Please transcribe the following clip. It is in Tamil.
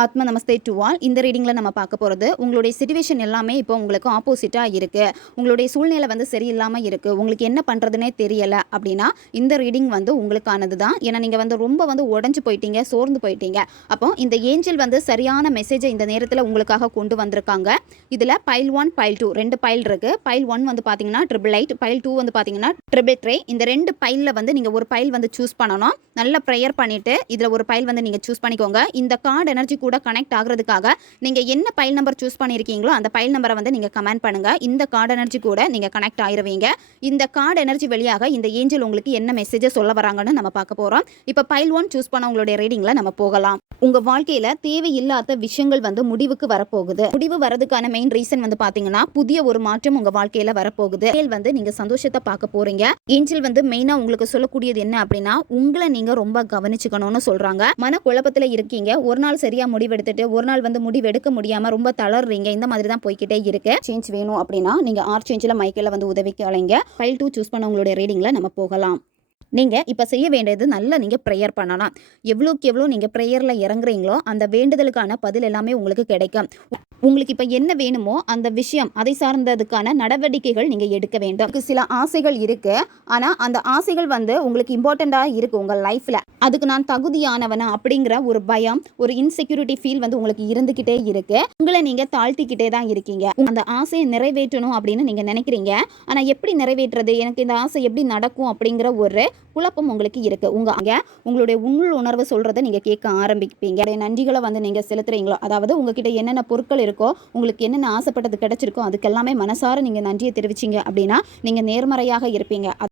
ஆத்ம நமஸ்தே டு ஆல். இந்த ரீடிங்கில் நம்ம பார்க்க போகிறது உங்களுடைய சிச்சுவேஷன் எல்லாமே இப்போ உங்களுக்கு ஆப்போசிட்டாக இருக்குது. உங்களுடைய சூழ்நிலை வந்து சரியில்லாமல் இருக்குது. உங்களுக்கு என்ன பண்ணுறதுனே தெரியலை அப்படின்னா இந்த ரீடிங் வந்து உங்களுக்கானது தான். ஏன்னா நீங்கள் வந்து ரொம்ப வந்து உடஞ்சி போயிட்டீங்க, சோர்ந்து போயிட்டீங்க. அப்போ இந்த ஏஞ்சல் வந்து சரியான மெசேஜை இந்த நேரத்தில் உங்களுக்காக கொண்டு வந்திருக்காங்க. இதில் பைல் 1 பைல் 2 2 பைல் இருக்குது. பைல் 1 வந்து பார்த்தீங்கன்னா ட்ரிபிள் ஐட், பைல் 2 வந்து பார்த்தீங்கன்னா ட்ரிபிள் ட்ரே. இந்த 2 பைலில் வந்து நீங்கள் ஒரு பைல் வந்து சூஸ் பண்ணணும். நல்ல ப்ரேயர் பண்ணிவிட்டு இதில் ஒரு பைல் வந்து நீங்கள் சூஸ் பண்ணிக்கோங்க. இந்த கார்டு எனர்ஜி கூட கனெக்ட் ஆகிறதுக்காக நீங்கள் என்ன பைல் நம்பர் சூஸ் பண்ணியிருக்கீங்களோ அந்த பைல் நம்பரை வந்து நீங்கள் கமெண்ட் பண்ணுங்கள். இந்த கார்டு எனர்ஜி கூட நீங்கள் கனெக்ட் ஆகிருவீங்க. இந்த கார்டு எனர்ஜி வழியாக இந்த ஏஞ்சல் உங்களுக்கு என்ன மெசேஜை சொல்ல வராங்கன்னு நம்ம பார்க்க போகிறோம். இப்போ பைல் 1 சூஸ் பண்ண உங்களுடைய ரீடிங்கில் நம்ம போகலாம். உங்கள் வாழ்க்கையில் தேவையில்லாத விஷயங்கள் வந்து முடிவுக்கு வரப்போகுது. முடிவு வரதுக்கான மெயின் ரீசன் வந்து பார்த்தீங்கன்னா புதிய ஒரு மாற்றம் உங்கள் வாழ்க்கையில் வரப்போகுது. வந்து நீங்கள் சந்தோஷத்தை பார்க்க போறீங்க. ஏஞ்சல் வந்து மெயினாக உங்களுக்கு சொல்லக்கூடியது என்ன அப்படின்னா உங்களை நீங்கள் ரொம்ப கவனிச்சுக்கணும்னு சொல்கிறாங்க. மனக்குழப்பத்தில் இருக்கீங்க. ஒரு நாள் சரியாக முடிவெடுத்துட்டு ஒரு நாள் வந்து முடிவெடுக்க முடியாமல் ரொம்ப தளர்றீங்க. இந்த மாதிரி தான் போய்கிட்டே இருக்கு. சேஞ்ச் வேணும் அப்படின்னா நீங்கள் ஆர் சேஞ்சில் மைக்கில் வந்து உதவிக்கு அலைங்க. ஃபைல் 2 சூஸ் பண்ண உங்களுடைய ரீடிங்கில் நம்ம போகலாம். நீங்கள் இப்போ செய்ய வேண்டியது நல்லா நீங்கள் ப்ரேயர் பண்ணலாம். எவ்வளோக்கு எவ்வளோ நீங்கள் ப்ரேயரில் இறங்குறீங்களோ அந்த வேண்டுதலுக்கான பதில் எல்லாமே உங்களுக்கு கிடைக்கும். உங்களுக்கு இப்போ என்ன வேணுமோ அந்த விஷயம் அதை சார்ந்ததுக்கான நடவடிக்கைகள் நீங்கள் எடுக்க வேண்டும். சில ஆசைகள் இருக்குது. ஆனால் அந்த ஆசைகள் வந்து உங்களுக்கு இம்பார்ட்டண்ட்டாக இருக்குது உங்கள் லைஃப்பில். அதுக்கு நான் தகுதியானவனா அப்படிங்கிற ஒரு பயம், ஒரு இன்செக்யூரிட்டி ஃபீல் வந்து உங்களுக்கு இருந்துக்கிட்டே இருக்குது. உங்களை நீங்கள் தாழ்த்திக்கிட்டே தான் இருக்கீங்க. அந்த ஆசையை நிறைவேற்றணும் அப்படின்னு நீங்கள் நினைக்கிறீங்க. ஆனால் எப்படி நிறைவேற்றுறது, எனக்கு இந்த ஆசை எப்படி நடக்கும் அப்படிங்கிற ஒரு குழப்பம் உங்களுக்கு இருக்கு. உங்களுடைய உள் உணர்வு சொல்றதை நீங்க கேட்க ஆரம்பிப்பீங்க. நன்றிகளை வந்து நீங்க செலுத்துறீங்களோ, அதாவது உங்ககிட்ட என்னென்ன பொருட்கள் இருக்கோ, உங்களுக்கு என்னென்ன ஆசைப்பட்டது கிடைச்சிருக்கோ அதுக்கெல்லாமே மனசார நீங்க நன்றியை தெரிவிச்சீங்க அப்படின்னா நீங்க நேர்மறையாக இருப்பீங்க.